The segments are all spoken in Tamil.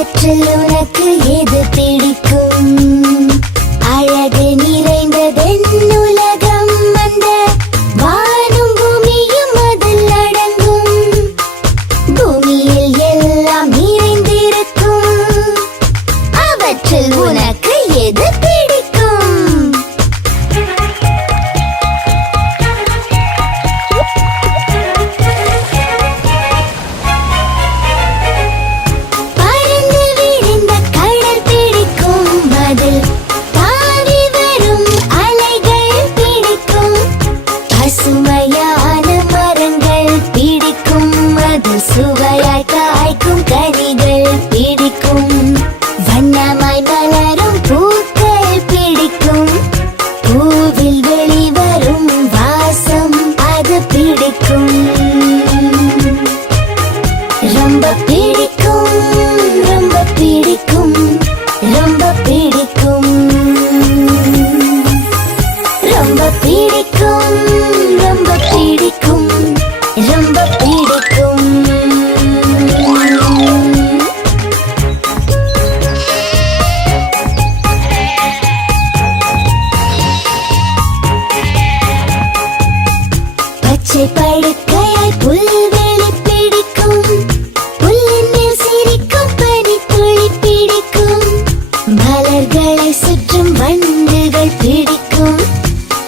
அவற்றில் உனக்கு எது பிடிக்கும்? அழகு நிறைந்ததென் உலகம், அந்த வானும் பூமியும் அதில் அடங்கும். பூமியில் எல்லாம் நிறைந்திருக்கும், அவற்றில் உனக்கு எது பிடிக்கும்? பறந்து விரிந்த கடல் பிடிக்கும், அதில் தாவி வரும் அலைகள் பிடிக்கும். பசுமையான மரங்கள் பிடிக்கும், அதில் சுவையாய் காய்க்கும் கனிகள் பிடிக்கும். வண்ணமாய் மலரும் பூக்கள் பிடிக்கும், பூவில் வெளிவரும் வாசம் அது பிடிக்கும். ரொம்ப பிடிக்கும், ரொம்ப பிடிக்கும், ரொம்ப பிடிக்கும். ரொம்ப பிடிக்கும், ரொம்ப பிடிக்கும், ரொம்ப பிடிக்கும். பச்சை படுக்கையாய் புல்வெளி பிடிக்கும், புல்லின் மேல் சிரிக்கும் பனித்துளி பிடிக்கும். மலர்களை சுற்றும் வண்டுகள் பிடிக்கும்,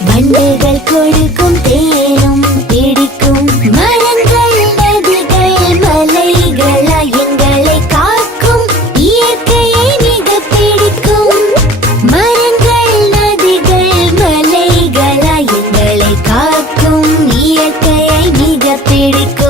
வண்டுகள் கொடுக்கும் தேனும் பிடிக்கும். மரங்கள் நதிகள் மலைகளாய் எங்களை காக்கும், இயற்கையை மிக பிடிக்கும். மரங்கள் நதிகள் மலைகளாய் எங்களை காக்கும், இயற்கையை மிக பிடிக்கும்.